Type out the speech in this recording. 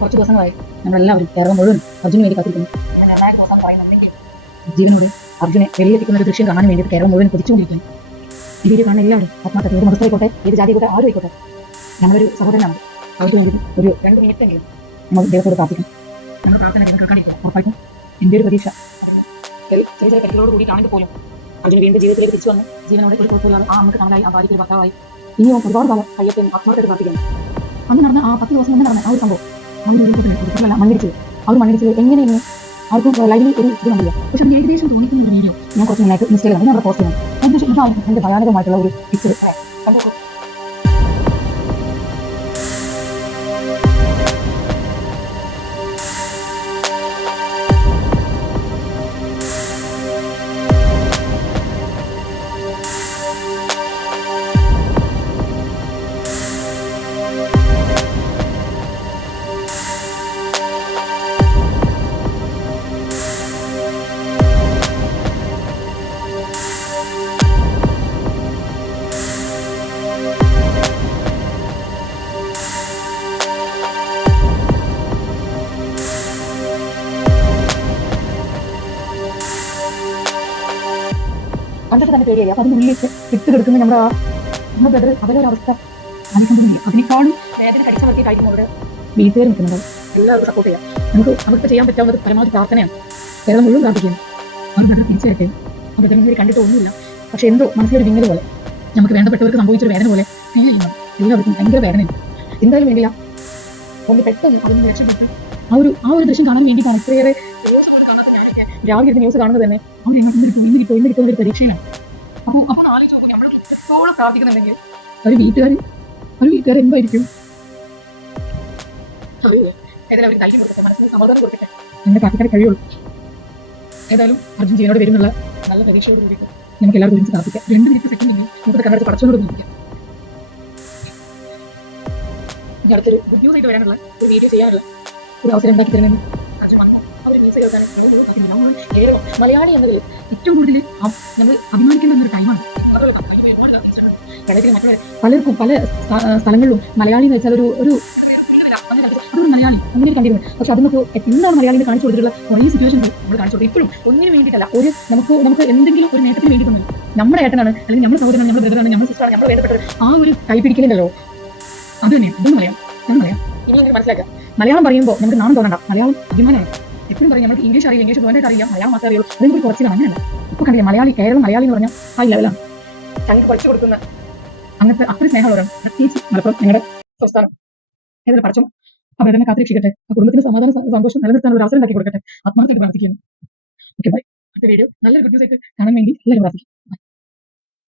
കുറച്ച് ദിവസങ്ങളായി നമ്മളെല്ലാവരും കേരളം മുഴുവൻ അർജുന് വേണ്ടി കാത്തിരിക്കുന്നു. നിർണായക ദിവസം പറയുന്നുണ്ടെങ്കിൽ ജീവനോട് അർജുനെ വെളിയിലെത്തിക്കുന്ന ഒരു ദൃശ്യം കാണാൻ വേണ്ടിയിട്ട് കേരളം മുഴുവൻ കുതിച്ചുകൊണ്ടിരിക്കുന്നു. ഈ വീഡിയോ കാണുന്ന എല്ലാവരും ആത്മാർത്ഥ ഒരു മതസ്ഥായിക്കോട്ടെ ഏത് ജാതിയായിക്കോട്ടെ ആരും ആയിക്കോട്ടെ ഞങ്ങളൊരു സഹോദരനാണ്. അവർക്ക് വേണ്ടി ഒരു രണ്ട് മിനിറ്റ് എങ്കിലും നമ്മൾ ദൈവത്തോട് പ്രാർത്ഥിക്കണം. നമ്മൾ പ്രാർത്ഥന ഞങ്ങൾ കേൾക്കാനിരിക്കണം ഉറപ്പായിട്ടും. എന്റെ ഒരു പ്രതീക്ഷ ചെറിയ ചെറിയ ചെറിയ കൂടി കൂടിയിട്ടാണെങ്കിൽ പോലും അർജുന വീണ്ടും ജീവിതത്തിലേക്ക് തിരിച്ചു വന്ന് ജീവനോട് ഒരു കുഴപ്പമില്ലാതെ ആ നമുക്ക് കണലായി ആ ഭാര്യയ്ക്ക് ഭർത്താവായി. ഇനിയും ഒരുപാട് കാലം കയ്യത്തെ ആത്മാർത്ഥമായിട്ട് പ്രാർത്ഥിക്കുന്നു അന്ന് നടന്ന ആ പത്ത് ദിവസം മുന്നേ നടന്ന ആ ഒരു സംഭവം മണ്ണിടിച്ചത് ആ ഒരു മണ്ണിടിച്ചത് എങ്ങനെയെന്ന് അവർക്കും ലൈവിൽ ഒരു ഇത് കണ്ടില്ല പക്ഷെ അത് ഏകദേശം തോന്നിക്കുന്ന ഒരു വീഡിയോ ഞാൻ കുറച്ച് മുന്നായിട്ട് ഇൻസ്റ്റയിലാണ് ഞാൻ പോസ്റ്റ് ചെയ്യണം ഏകദേശം ഇതാണ് എന്റെ ഭയാനകമായിട്ടുള്ള ഒരു പിക്ചർ കണ്ടു? കണ്ടിട്ട് തന്നെ പേടിയായി. അപ്പൊ അതിന്റെ ഉള്ളിലേക്ക് ഇട്ട് കിടക്കുന്ന നമ്മുടെ നമ്മുടെ ബ്രദർ അവരുടെ അതിനേക്കാളും വേദന കടിച്ചവർത്തി അവരുടെ വീട്ടുകാർ നിൽക്കുന്നത്. എല്ലാവരും സപ്പോർട്ട് ചെയ്യാം. നമുക്ക് അവർക്ക് ചെയ്യാൻ പറ്റാവുന്നത് പരമാവധി പ്രാർത്ഥനയാണ്. കേരളം മുഴുവൻ പ്രാർത്ഥിക്കുകയാണ് അവർ ബ്രദർ തിരിച്ചു ആ ബ്രദറിനെ കണ്ടിട്ട് ഒന്നുമില്ല. പക്ഷെ എന്തോ മനസ്സിലൊരു വിങ്ങൽ പോലെ നമുക്ക് വേണ്ടപ്പെട്ടവർക്ക് സംഭവിച്ചൊരു വേദന പോലെ. ഫീൽ എല്ലാവർക്കും ഭയങ്കര വേദനയുണ്ട് എന്തായാലും വേണ്ടില്ല. പെട്ടെന്ന് അതിന് രക്ഷപ്പെട്ട് ആ ഒരു ആ ഒരു ദൃശ്യം കാണാൻ വേണ്ടിയിട്ടാണ് ഇത്രയേറെ രാവിലെ ഇരുന്ന് ന്യൂസ് കാണുന്നത് തന്നെ അവർ എങ്ങോട്ട് കിട്ടും ഇന്ന് കിട്ടും ഇന്ന് ഒരു പരീക്ഷയിലാണ്. അപ്പോൾ അപ്പോൾ ആലോചിച്ച് നോക്കും നമ്മൾ എത്രത്തോളം പ്രാർത്ഥിക്കുന്നുണ്ടെങ്കിൽ ഒരു വീട്ടുകാരൻ ഒരു വീട്ടുകാരൻ എന്തായിരിക്കും. ഏതായാലും അവർ ധൈര്യം കൊടുക്കട്ടെ മനസ്സിന് സമാധാനം കൊടുക്കട്ടെ. അങ്ങനെ പ്രാർത്ഥിക്കാൻ കഴിയുള്ളൂ. ഏതായാലും അർജുൻ ജീവനോട് വരുന്നുള്ള നല്ല പ്രതീക്ഷയോട് കൂടിയിട്ട് നമുക്ക് എല്ലാവരും ഒരുമിച്ച് പ്രാർത്ഥിക്കാം. രണ്ട് മിനിറ്റ് സെക്കൻഡ് നമുക്ക് കണ്ണടച്ച് പടച്ചോട് നോക്കാം ഇനി അടുത്തൊരു ഗുഡ് ന്യൂസ് ആയിട്ട് വരാനുള്ള ഒരു വീഡിയോ ചെയ്യാനുള്ള ഒരു അവസരം ഉണ്ടാക്കി തരണമെന്ന് അർജുൻ വന്നു? അവർ ന്യൂസ് കേൾക്കാനും മലയാളി എന്നതിൽ ഏറ്റവും കൂടുതൽ നമ്മൾ അഭിമാനിക്കേണ്ട ഒരു ടൈമാണ് കേരളത്തിലെ മറ്റുള്ള പലർക്കും പല സ്ഥലങ്ങളിലും മലയാളി എന്ന് വെച്ചാൽ ഒരു ഒരു അതൊരു മലയാളി അങ്ങനെ കണ്ടിരുന്നു. പക്ഷെ അത് നമുക്ക് എന്താണ് മലയാളി എന്ന് കാണിച്ചു കൊടുത്തിട്ടുള്ള കുറേ സിറ്റുവേഷൻസ് നമ്മൾ കാണിച്ചു കൊടുത്തു ഇപ്പോഴും ഒന്നിനു വേണ്ടിയിട്ടല്ല ഒരു നമുക്ക് നമുക്ക് എന്തെങ്കിലും ഒരു നേട്ടത്തിന് വേണ്ടിയിട്ടൊന്നും നമ്മുടെ ഏട്ടനാണ് അല്ലെങ്കിൽ നമ്മുടെ സഹോദരനാണ് നമ്മുടെ ബ്രദറാണ് നമ്മുടെ സിസ്റ്ററാണ് നമ്മുടെ വേണ്ടപ്പെട്ടത് ആ ഒരു കൈ പിടിക്കുന്നില്ലല്ലോ അത് തന്നെ ഇതൊന്നും പറയാം ഞാൻ മലയാളം ഇനി അങ്ങനെ മനസ്സിലാക്കാം. മലയാളം പറയുമ്പോൾ നമുക്ക് നാണം തോന്നണ്ട. മലയാളം അഭിമാനമാണ്. എപ്പോഴും പറയും നമുക്ക് ഇംഗ്ലീഷ് അറിയാം ഇംഗ്ലീഷ് ഫ്ലുവന്റ് അറിയാം മലയാളം മാത്രമേ അറിയുള്ളൂ. കൂടി കുറച്ചിലാണ് അങ്ങനെയല്ല. ഇപ്പൊ കണ്ടില്ല മലയാളി കേരളം മലയാളി എന്ന് പറഞ്ഞാൽ ആ ലെവലാണ് ഞങ്ങൾക്ക് പഠിച്ചു കൊടുക്കുന്ന അങ്ങനത്തെ അത്ര സ്നേഹമുള്ളവരാണ്. പ്രത്യേകിച്ച് മലപ്പുറം ഞങ്ങളുടെ സംസ്ഥാനം. ഏതൊരു പഠിച്ചു അവരെ തന്നെ ആ കുടുംബത്തിന് സമാധാനം സന്തോഷം നിലനിർത്താൻ ഒരു അവസരം ഉണ്ടാക്കി കൊടുക്കട്ടെ. ആത്മാർത്ഥമായിട്ട് പ്രാർത്ഥിക്കുന്നു ഓക്കെ ബൈ അടുത്ത വീഡിയോ നല്ലൊരു ഗുഡ് ന്യൂസ് ആയിട്ട് കാണാൻ വേണ്ടി എല്ലാവരും പ്രാർത്ഥിക്കും.